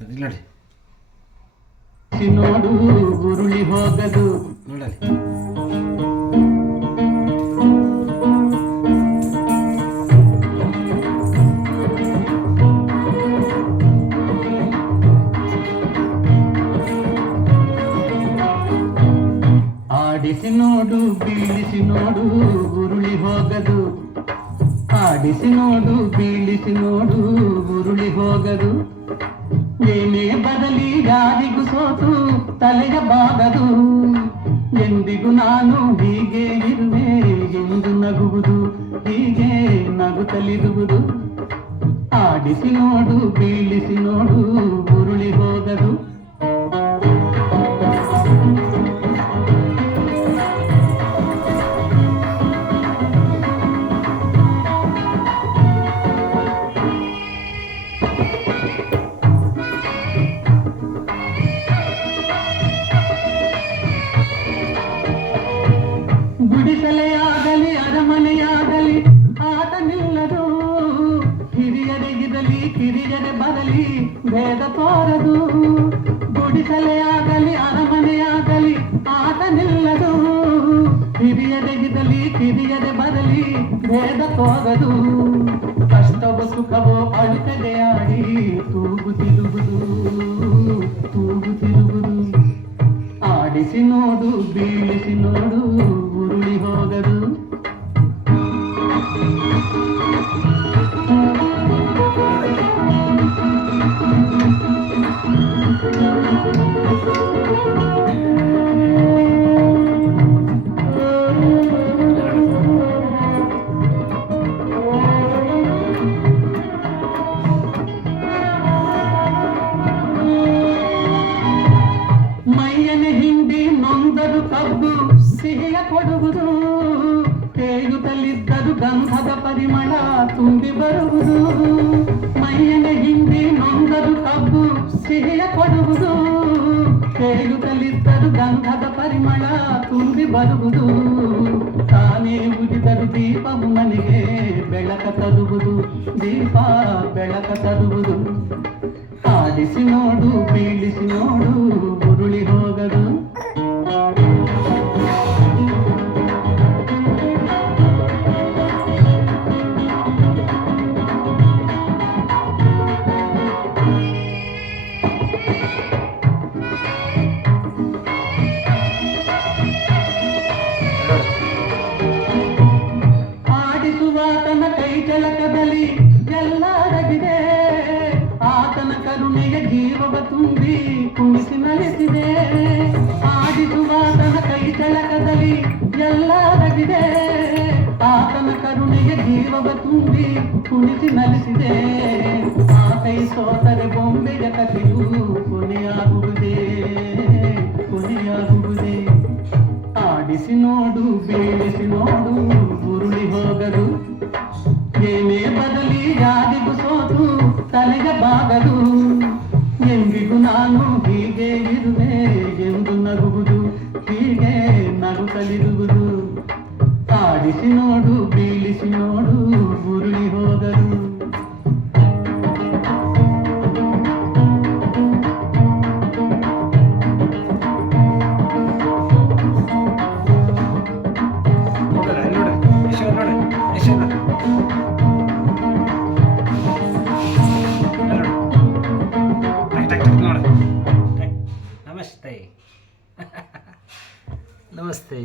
ನೋಡಿ ನೋಡು ಉರುಳಿ ಹೋಗದು ನೋಡಲಿ ಆಡಿಸಿ ನೋಡು ಬೀಳಿಸಿ ನೋಡು ಉರುಳಿ ಹೋಗದು ಆಡಿಸಿ ನೋಡು ಬೀಳಿಸಿ ನೋಡು ಉರುಳಿ ಹೋಗದು ಏನೇ ಬರಲಿ ಯಾರಿಗೂ ಸೋತು ತಲೆಯ ಬಾಗದು ಎಂದಿಗೂ ನಾನು ಹೀಗೆ ಇರುವೆ ಎಂದು ನಗುವುದು ಹೀಗೆ ನಗುತ್ತಲಿರುವುದು ಆಡಿಸಿ ನೋಡು ಬೀಳಿಸಿ ನೋಡು ಉರುಳಿ ಹೋಗದು ಗುಡಿಸಲೆಯಾಗಲಿ ಅರಮನೆಯಾಗಲಿ ಆಟ ನಿಲ್ಲದು ಹಿರಿಯರಿಗಿರಲಿ ಕಿರಿಯರೆ ಬರಲಿ ಭೇದ ತೋರದು ಗುಡಿಸಲೆಯಾಗಲಿ ಅರಮನೆಯಾಗಲಿ ಆಟ ನಿಲ್ಲದು ಹಿರಿಯರಿಗಿರಲಿ ಕಿರಿಯರೆ ಬರಲಿ ಭೇದ ತೋರದು ಕಷ್ಟವೋ ಸುಖವೋ ಅಳುತ್ತದೆ ಆಡಿ ತೂಗುತ್ತಿರುವುದು ಆಡಿಸಿ ನೋಡು ಬೀಳಿಸಿ ನೋಡು ಉರುಳಿ ಹೋಗದು ಮೈಯನೆ ಹಿಂಡಿ ನೊಂದರು ಕಬ್ಬು ಸಿಹಿಯ ಕೊಡುವುದು ತೇಗುತ್ತಲಿದ್ದರು ಗಂಧದ ಪರಿಮಳ ತುಂಬಿ ಬರುವುದು ಮೈಯನೆ ಹಿಂಡಿ ನೊಂದರು ಕಬ್ಬು ಸಿಹಿಯ ಕೊಡುವುದು ತೇಗುತ್ತಲಿದ್ದರು ಗಂಧದ ಪರಿಮಳ ತುಂಬಿ ಬರುವುದು ತಾನೇ ಉದಿದರು ದೀಪವು ಮನೆಗೆ ಬೆಳಕ ತರುವುದು ದೀಪ ಬೆಳಕ ತರುವುದು ಆಡಿಸಿ ನೋಡು ಬೀಳಿಸಿ ನೋಡು ಉರುಳಿ ಹೋಗದು ಆಡಿಸುವಾತನ ಕೈ ಕೆಳಕದಲ್ಲಿ ಎಲ್ಲ ಅಡಗಿದೆ ಆತನ ಕರುಣೆಯ ಜೀವವ ತುಂಬಿ ಕುಣಿಸಿ ನಲಿಸಿದೆ ಆಡಿಸುವಾತನ ಕೈ ಕೆಳಕದಲ್ಲಿ ಎಲ್ಲ ಅಡಗಿದೆ ಆತನ ಕರುಣೆಯ ಜೀವವ ತುಂಬಿ ಕುಣಿಸಿ ನಲಿಸಿದೆ ಆ ಕೈ ಸೋತರೆ ಬೊಂಬೆಯ ಕಥೆಯು ಕೊನೆಯಾಗುವುದೇ ಆಡಿಸಿ ನೋಡು ಬೀಳಿಸಿ ನೋಡು ಉರುಳಿ ಹೋಗದು ಏನೇ ಬದಲಿ ಯಾರಿಗೂ ಸೋತು ತಲೆಗೆ ಬಾಗದು ಎಂದಿಗೂ ನಾನು ಹೀಗೆ ಇರುವೆ ಎಂದು ನಗುವುದು ಹೀಗೆ ನಗುತ್ತಲಿರುವುದು ಆಡಿಸಿ ನೋಡು ಬೀಳಿಸಿ ನೋಡು ಉರುಳಿ ಹೋಗದು ನಮಸ್ತೆ ನಮಸ್ತೆ